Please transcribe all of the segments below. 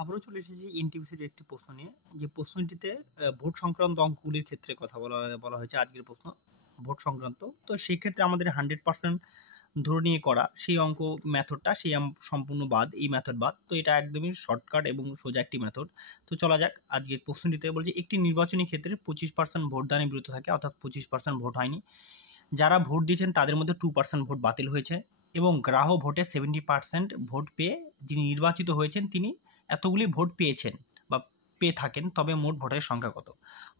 আবারও চলে এসেছি এনটিপিসির একটি প্রশ্ন নিয়ে, যে প্রশ্নটিতে ভোট সংক্রান্ত অঙ্কগুলির ক্ষেত্রে কথা বলা হয়েছে। আজকের প্রশ্ন ভোট সংক্রান্ত, তো সেই ক্ষেত্রে আমাদের 100% ধরে নিয়ে করা সেই অঙ্ক মেথডটা সম্পূর্ণ বাদ, এই মেথড বাদ। তো এটা একদমই শর্টকাট এবং সোজা একটি মেথড। তো চলা যাক। আজকের প্রশ্নটিতে বলছে একটি নির্বাচনী ক্ষেত্রে 25% ভোটদানে বিরত থাকে, অর্থাৎ 25% ভোট হয়নি। যারা ভোট দিয়েছেন তাদের মধ্যে 2% ভোট বাতিল হয়েছে এবং গ্রাহ্য ভোটে 70% ভোট পেয়ে যিনি নির্বাচিত হয়েছেন তিনি এতগুলি ভোট পেয়েছেন বা পেয়ে থাকেন, তবে মোট ভোটের সংখ্যা কত?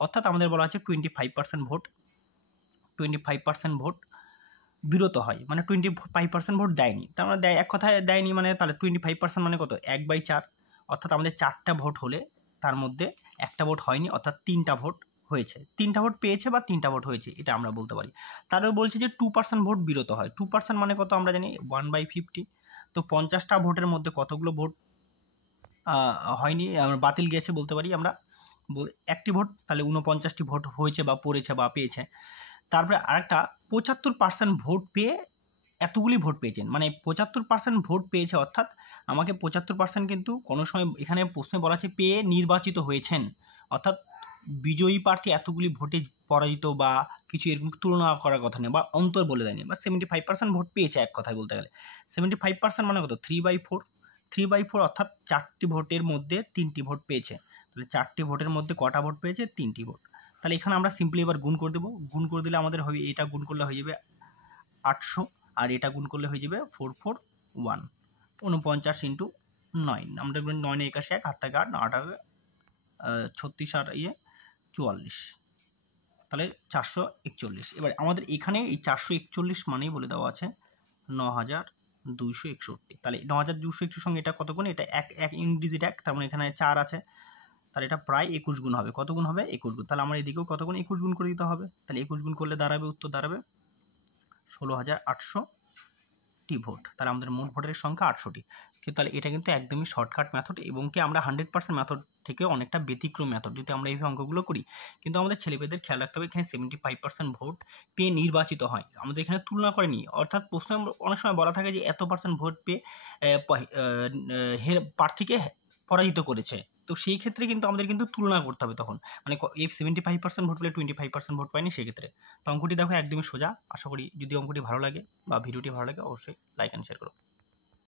অর্থাৎ আমাদের বলা আছে 25% ভোট বিরত হয়, মানে 25% ভোট দেয়নি। তার মানে এক কথায় দেয়নি, মানে তাহলে 25% মানে কত? 1/4। অর্থাৎ আমাদের 4টা ভোট হলে তার মধ্যে একটা ভোট হয়নি, অর্থাৎ 3টা ভোট হয়েছে, 3টা ভোট পেয়েছে বা 3টা ভোট হয়েছে, এটা আমরা বলতে পারি। তারপরে বলছে যে 2% ভোট বিরত হয়। 2% মানে কত? আমরা জানি 1/50। তো 50টা ভোটের মধ্যে কতগুলো ভোট হয়নি, আমরা বাতিল গেছে বলতে পারি আমরা, একটি ভোট, তাহলে 49টি ভোট হয়েছে বা পড়েছে বা পেয়েছে। তারপরে আরেকটা 75% ভোট পেয়ে এতগুলি ভোট পেয়েছেন, মানে 75% ভোট পেয়েছে, অর্থাৎ আমাকে 75% কিন্তু কোনো সময় এখানে প্রশ্নে বলা আছে পেয়ে নির্বাচিত হয়েছেন, অর্থাৎ বিজয়ী প্রার্থী এতগুলি ভোটে পরাজিত বা কিছু এরকম তুলনা করার কথা নেই, বা অন্তর বলে দেয়নি, বা 75% ভোট পেয়েছে এক কথায় বলতে গেলে। 75% মানে কত? 3/4। 3/4 অর্থাৎ 4টি ভোটের মধ্যে 3টি ভোট পেয়েছে। তাহলে 4টি ভোটের মধ্যে কটা ভোট পেয়েছে? 3টি ভোট। তাহলে এখানে আমরা সিম্পলি এবার গুণ করে দেবো। গুণ করে দিলে আমাদের হবে, এটা গুণ করলে হয়ে যাবে 800, আর এটা গুণ করলে হয়ে যাবে 441। 49 ইন্টু 9, আমরা 9 81, 1 হাত থেকে 8, 8 36 আর 44, তাহলে 441। এবার আমাদের এখানে এই 441 মানেই বলে দেওয়া আছে 9261। তাহলে 9261 সঙ্গে এটা কত গুণ? এটা এক ইংরেজিট 1, তার মানে এখানে 4 আছে, তাহলে এটা প্রায় 21 গুণ হবে। কত গুণ হবে? 21 গুণ। তাহলে আমার এদিকেও কত গুণ? 21 গুণ করে দিতে হবে। তাহলে 21 গুণ করলে দাঁড়াবে, উত্তর দাঁড়াবে 16,800টি ভোট। তাহলে আমাদের মোট ভোটের সংখ্যা 800টি। তাহলে এটা কিন্তু একদমই শর্টকাট মেথড, এবং কি আমরা 100% মেথড থেকে অনেকটা ব্যতিক্রম মেথড যদি আমরা এইভাবে অঙ্কগুলো করি। কিন্তু আমাদের ছেলেমেয়েদের খেয়াল রাখতে হবে, এখানে 75% ভোট পেয়ে নির্বাচিত হয়, আমাদের এখানে তুলনা করেনি। অর্থাৎ প্রশ্নে অনেক সময় বলা থাকে যে এত % ভোট পেয়ে প্রার্থীকে পরাজিত করেছে, তো সেই ক্ষেত্রে কিন্তু আমাদের কিন্তু তুলনা করতে হবে তখন, মানে 75% ভোট পেলে 25% ভোট পায়নি সেক্ষেত্রে। তো অঙ্কটি দেখো একদমই সোজা। আশা করি যদি অঙ্কটি ভালো লাগে বা ভিডিওটি ভালো লাগে অবশ্যই লাইক অ্যান্ড শেয়ার করো।